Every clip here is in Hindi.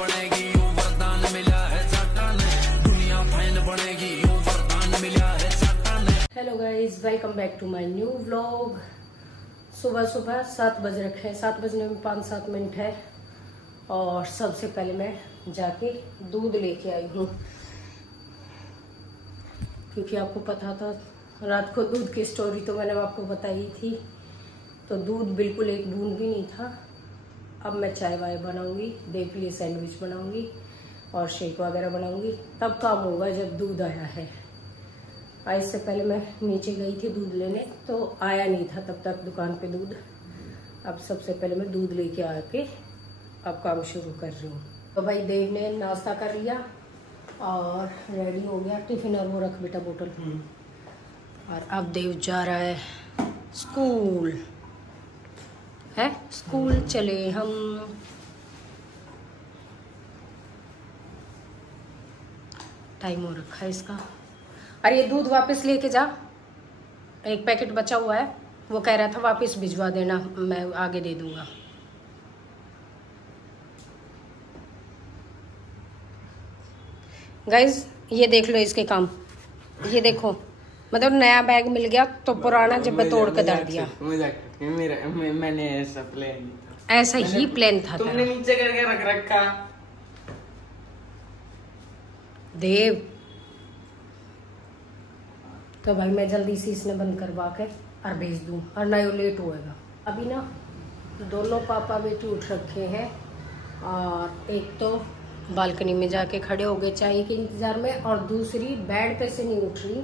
बनेगी यूं वरदान मिला है साटा ने, दुनिया फैन बनेगी यूं वरदान मिला है साटा ने। Hello guys, welcome back to my new vlog. सुबह सुबह 7 बज रखे हैं, 7 बजने में 5-7 मिनट है। और सबसे पहले मैं जाके दूध लेके आई हूँ, क्योंकि आपको पता था रात को दूध की स्टोरी तो मैंने आपको बताई थी। तो दूध बिल्कुल एक बूंद भी नहीं था। अब मैं चाय वाय बनाऊंगी, देव के लिए सैंडविच बनाऊंगी और शेक वगैरह बनाऊंगी, तब काम होगा जब दूध आया है। आज से पहले मैं नीचे गई थी दूध लेने, तो आया नहीं था तब तक दुकान पे दूध। अब सबसे पहले मैं दूध लेके आके अब काम शुरू कर रही हूँ। तो भाई देव ने नाश्ता कर लिया और रेडी हो गया टिफिन, और वो रख बेटा बोतल। और अब देव जा रहा है स्कूल। है स्कूल चले हम। टाइम हो रखा है इसका। अरे ये दूध वापस लेके जा, एक पैकेट बचा हुआ है, वो कह रहा था वापस भिजवा देना, मैं आगे दे दूंगा। गाइज ये देख लो इसके काम, ये देखो, मतलब नया बैग मिल गया तो पुराना जब तोड़ के डाल दिया। मैंने ऐसा ही प्लान था तुमने नीचे करके रख रखा। देव तो भाई मैं जल्दी से इसने बंद करवा के और भेज दूं, और ना वो लेट होएगा। अभी ना दोनों पापा बेटी उठ रखे हैं, और एक तो बालकनी में जाके खड़े हो गए चाय के इंतजार में, और दूसरी बेड पे से नहीं उठ रही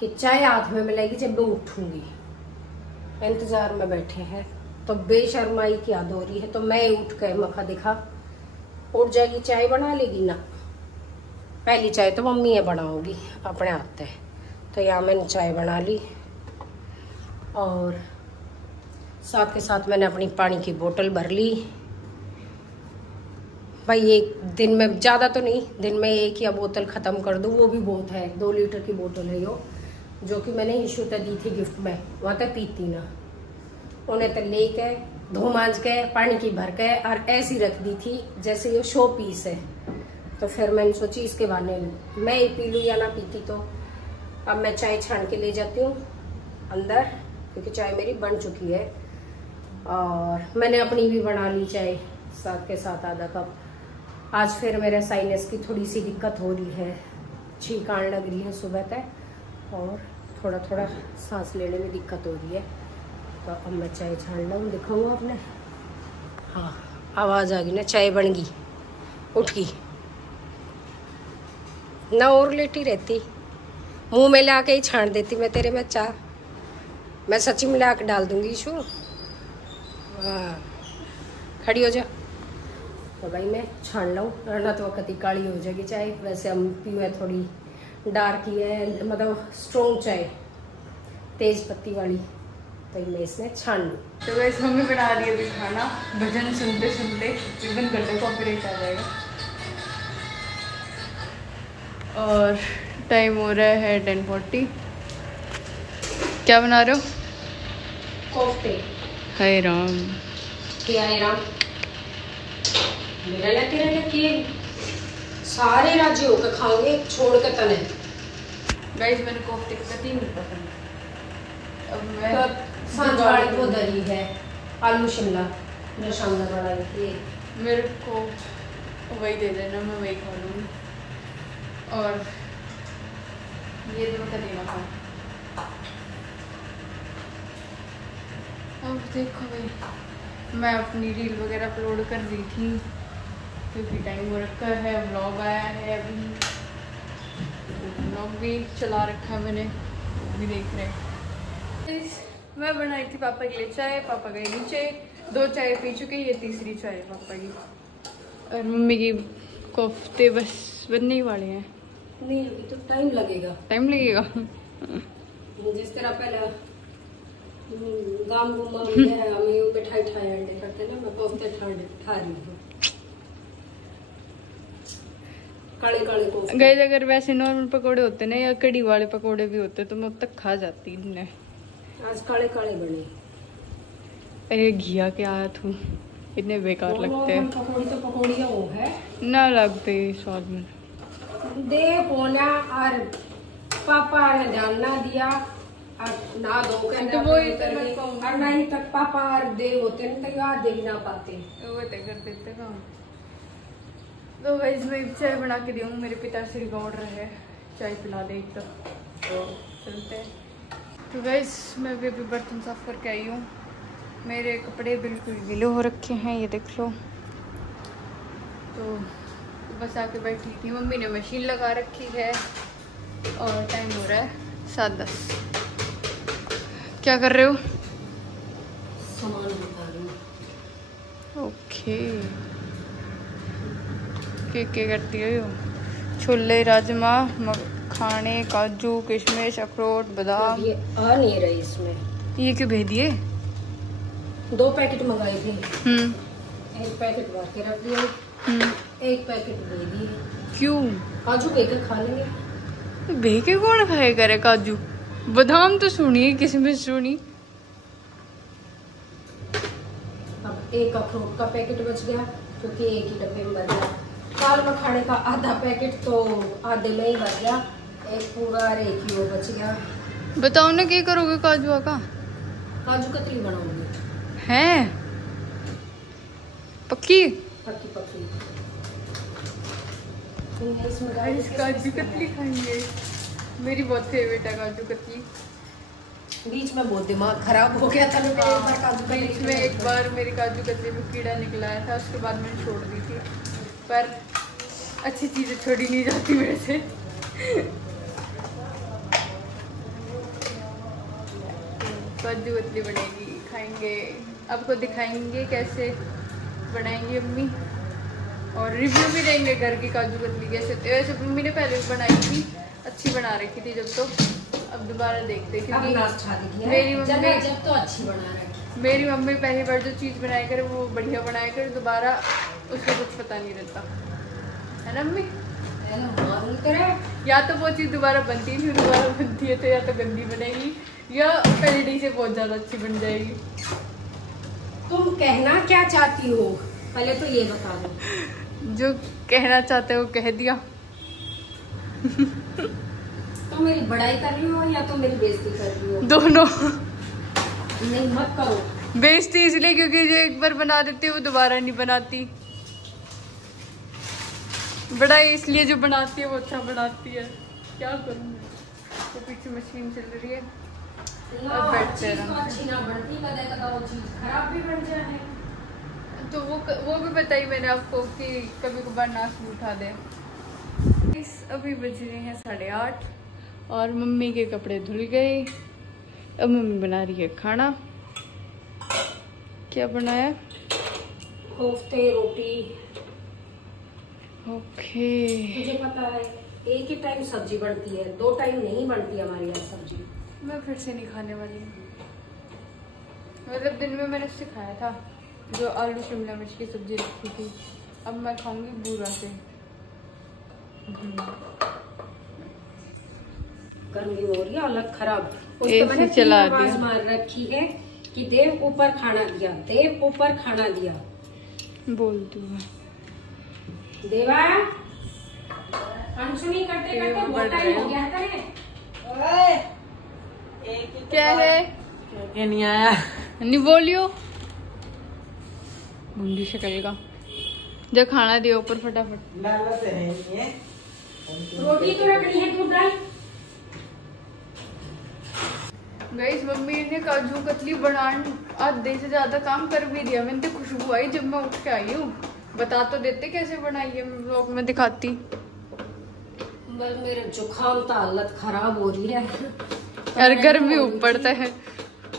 कि चाय हाथ में मिलेगी जब मैं उठूंगी। इंतजार में बैठे हैं, तो बेशर्माई की याद हो रही है, तो मैं उठ के मखा दिखा, उठ जाएगी चाय बना लेगी ना। पहली चाय तो मम्मी है बनाओगी अपने हाथ से। तो यहाँ मैंने चाय बना ली, और साथ के साथ मैंने अपनी पानी की बोतल भर ली। भाई एक दिन में ज़्यादा तो नहीं, दिन में एक या बोतल ख़त्म कर दूँ वो भी बहुत है। 2 लीटर की बोतल है यो, जो कि मैंने ईशू तक दी थी गिफ्ट में, वहाँ तक पीती ना। उन्हें तो ले के धो मांझ के पानी की भर के और ऐसी रख दी थी जैसे ये शो पीस है। तो फिर मैंने सोची इसके बहाने मैं ही पी लूँ या ना पीती। तो अब मैं चाय छान के ले जाती हूँ अंदर, क्योंकि चाय मेरी बन चुकी है। और मैंने अपनी भी बना ली चाय साथ के साथ आधा कप। आज फिर मेरे साइनस की थोड़ी सी दिक्कत हो रही है, छींक आने लग रही है सुबह तक, और थोड़ा थोड़ा सांस लेने में दिक्कत हो रही है। तो अब मैं चाय छान लूँ, दिखाऊँ आपने। हाँ आवाज़ आ गई ना, चाय बन गई, उठ गई ना, और लेटी रहती, मुंह में ला के ही छान देती मैं तेरे में चाय। मैं सच्ची मिला के डाल दूंगी ईशू। वाह खड़ी हो जा। तो भाई मैं छान लूँ, वरना तो कति काली हो जाएगी चाय। वैसे हम पीवे थोड़ी डार्क ही है, मतलब स्ट्रॉन्ग चाय, तेज पत्ती वाली। तो मैं इसमें छान लूँ। तो वैसे मम्मी बना रही है अभी खाना, भजन सुनते सुनते बंद कर दो, कॉपीराइट आ जाएगा। और टाइम हो रहा है 10:40। क्या बना रहे हो? कोफ्ते। हाय राम, क्या है राम? मेरा ना तेरा ना कि सारे राज्य होकर खाओगे, छोड़ के तने। गाइस मैंने कोफ्ते कतई नहीं पसंद। अब मैं तो सांझ वाली वो दरी है, आलू शिमला जो शानदार वाला है, मेरे को वही दे देना, मैं वही खा लूँगी। और ये तो मैं कतई ना खाऊँ। अब देखो भाई, मैं अपनी रील वगैरह अपलोड कर रही थी, क्योंकि टाइम हो रखा है। व्लॉग आया है अभी, व्लॉग भी चला रखा है मैंने, भी देख रहे। मैं बनाई थी पापा के लिए चाय, पापा गए नीचे, 2 चाय पी चुके, ये तीसरी चाय है पापा की। और मम्मी की कोफ्ते बस बनने ही वाले हैं। नहीं अभी तो टाइम लगेगा। टाइम लगेगा? जिस तरह पहले गांव घूमा है, हमें मिठाई ठाई अंडे करते ना, मैं कोफ्ते ठा रही हूँ। काले काले कोफ्ते। गाइस अगर वैसे नॉर्मल पकोड़े होते ना, या कड़ी वाले पकोड़े भी होते, तो मैं अब तक खा जाती इन्हें। आज काले काले बने। अरे घिया के आया था। इतने बेकार लगते हैं। पकौड़ी तो पकौड़ी वो है ना लगते स्वाद में। दे पोना और पापा ने ध्यान ना दिया और ना दो के तो वो ही तो मैं कहूँगी। और नहीं तक पापा और दे होते नहीं तो याद देख ना पाते। वो तय कर देते काम। तो गाइस मैं चाय बना के दूँ, मेरे पिताश्री का ऑर्डर है, चाय पिला दे एक तो चलते हैं। तो गाइस मैं भी अभी बर्तन साफ करके आई हूँ। मेरे कपड़े बिल्कुल गीले हो रखे हैं, ये देख लो। तो बस आके बैठी थी, मम्मी ने मशीन लगा रखी है और टाइम हो रहा है 7:10। क्या कर रहे हो? सामान बता रही हूँ। ओके क्या करती हो? छोले, राजमा, मखाने, काजू, किशमिश, अखरोट, बादाम। ये आ नहीं रही इसमें। ये क्यों भेज दिए? 2 पैकेट मंगाए थे, 1 पैकेट भर के रख दिए, 1 पैकेट दे दिए। क्यों? काजू बेकर खा लेंगे। भेके कौन खाए करे काजू? बादाम तो सुनी, किशमिश सुनी। अब 1 अखरोट का पैकेट बच गया क्योंकि 1 ही डब्बे में भर गया। काल मखाने का आधा पैकेट तो आधे में ही भर गया, 1 पूरा और 1 ही वो बच गया। बताओ ना क्या करोगे काजू का? काजू कतली बनाऊंगी। हैं? पक्की? पक्की पक्की। काजू कतली खाएंगे। मेरी बहुत फेवरेट है काजू कतली। बीच में बहुत दिमाग खराब हो गया था ना, एक बार काजू कतली बीच में एक बार मेरी काजू कतली में कीड़ा निकला आया था, उसके बाद मैंने छोड़ दी थी। पर अच्छी चीजें छोड़ी नहीं जाती मेरे से। काजू कतली बनेगी, खाएंगे, आपको दिखाएंगे कैसे बनाएंगे मम्मी, और रिव्यू भी देंगे घर की काजू कतली कैसे। वैसे मम्मी ने पहले भी बनाई थी, अच्छी बना रखी थी जब, तो अब दोबारा देखते क्योंकि मेरी मम्मी जब तो अच्छी बना रखी। मेरी मम्मी पहली बार जो चीज़ बनाया करे वो बढ़िया बनाया करे, दोबारा उसका कुछ पता नहीं रहता है ना मम्मी? या तो वो चीज़ दोबारा बनती नहीं, दोबारा बनती है तो या तो गंदी बनेगी या पहले से बहुत ज़्यादा अच्छी बन जाएगी। तुम कहना क्या चाहती हो पहले तो ये बता दो। जो कहना चाहते हो कह दिया। तुम मेरी बड़ाई कर रही हो या तुम मेरी बेइज्जती कर रही हो? दोनों। नहीं मत करो। बेइज्जती इसलिए क्योंकि जो एक बार बना देती है वो दोबारा नहीं बनाती, बड़ाई इसलिए जो बनाती है वो अच्छा बनाती है। क्या करूँ मैं? तो पीछे मशीन चल रही है और बैठते हैं। अच्छी ना बनती, कदा वो चीज खराब भी बन जाए। तो वो भी बताई मैंने आपको कि कभी कभार नाक उठा दे। अभी बज रहे हैं 8:30 और मम्मी के कपड़े धुल गए। अब मम्मी बना रही है खाना। क्या बनाया? कोफ्ते, रोटी। ओके। मुझे पता है एक ही टाइम सब्जी बनती है, 2 टाइम नहीं बनती हमारे यहाँ सब्जी। मैं फिर से नहीं खाने वाली हूँ। मतलब दिन में मैंने सिखाया था जो आलू शिमला मिर्च की सब्जी रखी थी, अब मैं खाऊंगी बूरा से। गर्मी हो रही है अलग खराब। मैंने चला दिया, मार रखी है कि देव ऊपर खाना दिया, देव ऊपर खाना दिया। बोल दूँ देवा अनसुनी करते करते बहुत टाइम हो गया था। क्या है? क्या नहीं आया? नहीं बोलियो, गुंडी शक्ल का। जब खाना दिया ऊपर फटाफट। डाला तो है नहीं है। रोटी तो रखनी है, दूध डाल। गाइस मम्मी ने काजू कतली बनाने आधे से ज्यादा काम कर भी दिया। मैंने तो खुशबू आई जब मैं उठ के आई हूँ। बता तो देते कैसे बनाई है, मैं ब्लॉग में दिखाती। बस मेरे जुकाम तो हालत खराब हो रही है यार गर्मी ऊपर है।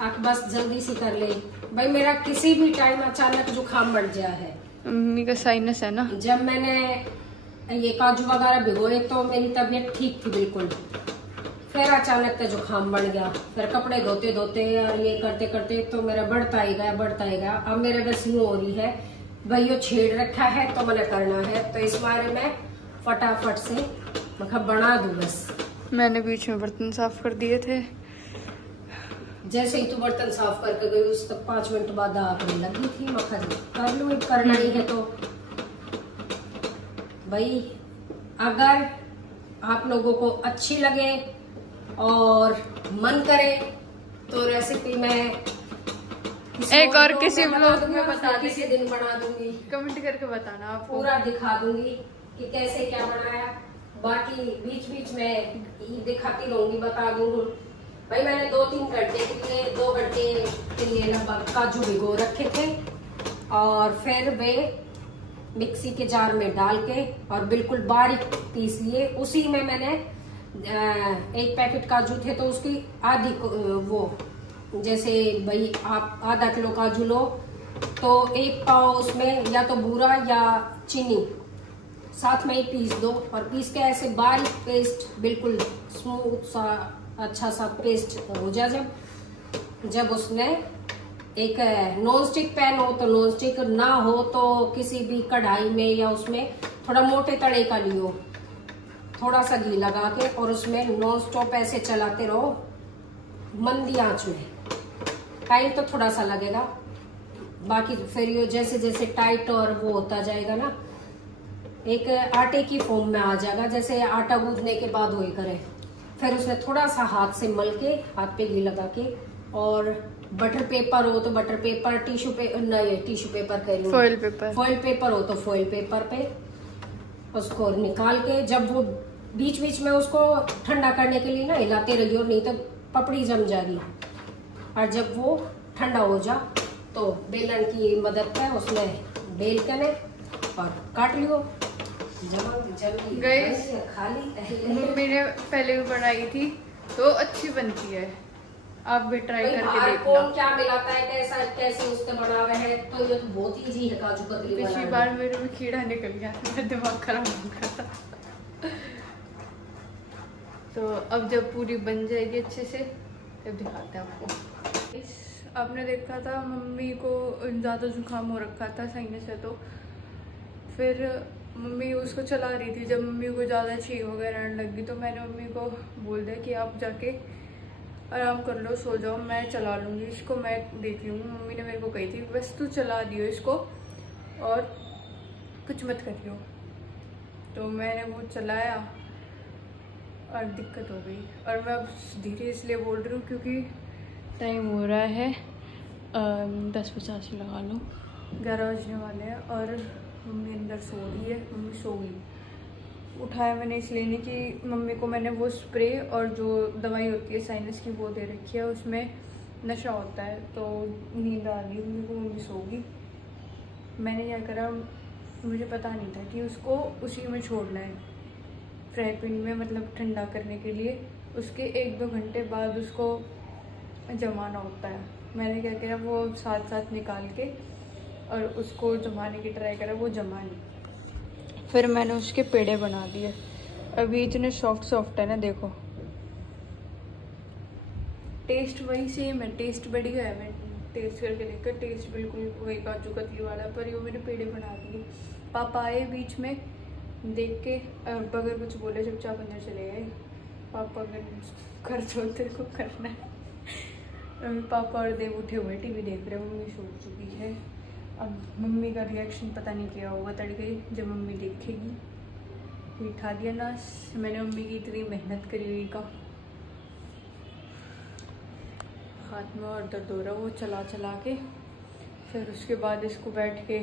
आप बस जल्दी से कर ले भाई, मेरा किसी भी टाइम अचानक जुकाम बढ़ गया है। मम्मी का साइनस है ना। जब मैंने ये काजू वगैरह भिगोए तो मेरी तबीयत ठीक थी बिल्कुल, फिर अचानक से जुकाम बढ़ गया। फिर कपड़े धोते धोते और ये करते करते तो मेरा बढ़ता ही गया। अब मेरे बस यूँ हो रही है भाई यो छेड़ रखा है तो मैंने करना है, तो इस बारे में फटाफट से मैं बना दूं बस। मैंने बीच में बर्तन साफ कर दिए थे। जैसे ही तू बर्तन साफ करके गई उस तक 5 मिनट बाद आकर लगी थी। मखन कर लूँ, करना ही है तो भाई। अगर आप लोगों को अच्छी लगे और मन करे तो रेसिपी मैं एक और किसी ब्लॉग में बता दूंगी, किसी दिन बना दूंगी। कमेंट करके बताना आप पूरा दिखा दूंगी कि कैसे क्या बनाया। बाकी बीच बीच में दिखाती रहूंगी, बता दूंगी। भाई मैंने 2-3 घंटे के लिए 2 घंटे के लिए लगभग काजू भिगो रखे थे और फिर वे मिक्सी के जार में डाल के और बिल्कुल बारीक पीस लिए। उसी में मैंने 1 पैकेट काजू थे तो उसकी आधी वो, जैसे भाई आप आधा किलो काजू लो तो 1 पाव उसमें या तो बूरा या चीनी साथ में ही पीस दो और पीस के ऐसे बारीक पेस्ट, बिल्कुल स्मूथ सा अच्छा सा पेस्ट हो जाए। जब उसमें एक नॉन स्टिक पैन हो तो नॉन स्टिक, ना हो तो किसी भी कढ़ाई में या उसमें थोड़ा मोटे तड़े का लियो, थोड़ा सा घी लगा के और उसमें नॉन स्टॉप ऐसे चलाते रहो मंदी आंच में। टाइम तो थोड़ा सा लगेगा, बाकी फिर ये जैसे जैसे टाइट और वो होता जाएगा ना, एक आटे की फॉर्म में आ जाएगा, जैसे आटा गूंथने के बाद वही करे। फिर उसमें थोड़ा सा हाथ से मल के, हाथ पे घी लगा के, और बटर पेपर हो तो बटर पेपर, टिश्यू पेपर कह रही हूँ, फॉइल पेपर हो तो फॉइल पेपर पे उसको निकाल के, जब वो बीच बीच में उसको ठंडा करने के लिए ना हिलाते रहिए, नहीं तो पपड़ी जम जाएगी। और जब वो ठंडा हो जा तो बेलन की मदद पे उसमें बेल के और काट लियो। गाइस मम्मी ने पहले भी बनाई थी तो अच्छी बनती है, आप भी ट्राई करके देखना। कौन क्या मिलाता है, कैसे उससे बना हुआ है, तो ये तो बहुत इजी है काजू कतली बनाना। पिछली बार मेरे में कीड़ा निकल गया, मेरा दिमाग खराब हो गया था। तो अब जब पूरी बन जाएगी अच्छे से तब दिखाते हैं आपको। आपने देखा था मम्मी को ज़्यादा जुकाम हो रखा था साइनस से, तो फिर मम्मी उसको चला रही थी। जब मम्मी को ज़्यादा छींक वगैरह आने लगी तो मैंने मम्मी को बोल दिया कि आप जाके आराम कर लो, सो जाओ, मैं चला लूँगी इसको, मैं देख लूँगी। मम्मी ने मेरे को कही थी बस तू चला दियो इसको और कुछ मत करियो। तो मैंने वो चलाया और दिक्कत हो गई। और मैं अब धीरे इसलिए बोल रही हूँ क्योंकि टाइम हो रहा है 10:50 लगा लो, 11 बजने वाले हैं और मम्मी अंदर सो रही है। मम्मी सो गई। उठाया मैंने इसलिए नहीं कि मम्मी को मैंने वो स्प्रे और जो दवाई होती है साइनस की वो दे रखी है, उसमें नशा होता है, तो नींद आ गई मम्मी को, मम्मी सो गई। मैंने क्या करा, मुझे पता नहीं था कि उसको उसी में छोड़ना है फ्राई पैन में, मतलब ठंडा करने के लिए। उसके 1-2 घंटे बाद उसको जमाना होता है। मैंने क्या किया, वो साथ साथ निकाल के और उसको जमाने की ट्राई करा, वो जमा नहीं। फिर मैंने उसके पेड़े बना दिए। अभी इतने सॉफ्ट है ना, देखो टेस्ट वही सेम है, टेस्ट बढ़िया है। मैं टेस्ट करके देखकर टेस्ट बिल्कुल वही काजू कतली वाला, पर ये मैंने पेड़े बना दिए। पापा आए बीच में, देख के बगैर कुछ बोले चुपचाप अंदर चले गए। पापा घर तो तेरे को करना है। पापा और देव उठे हुए टीवी देख रहे, मम्मी सो चुकी है। अब मम्मी का रिएक्शन पता नहीं क्या होगा तड़के जब मम्मी देखेगी। उठा दिया ना मैंने मम्मी की इतनी मेहनत करी हुई का। हाथ में और दर्द हो रहा वो चला चला के। फिर उसके बाद इसको बैठ के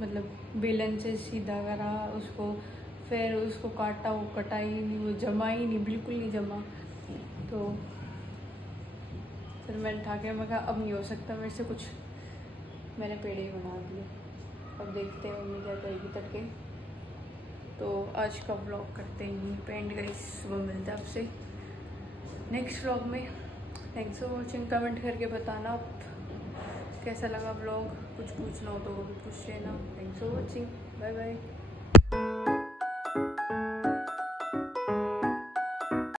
मतलब बेलन से सीधा करा उसको, फिर उसको काटा, वो कटा ही नहीं, वो जमा ही नहीं, बिल्कुल नहीं जमा। तो फिर मैंने उठा के मैं कहा अब नहीं हो सकता मेरे से कुछ, मैंने पेड़े ही बना दिए। अब देखते हैं मम्मी क्या करेगी तड़के। तो आज का व्लॉग करते ही पेंट गई, सुबह मिलता है आपसे नेक्स्ट व्लॉग में। Thanks for watching. कमेंट करके बताना आप कैसा लगा व्लॉग, कुछ पूछना हो तो वो भी पूछ लेना। Thanks for watching, bye bye.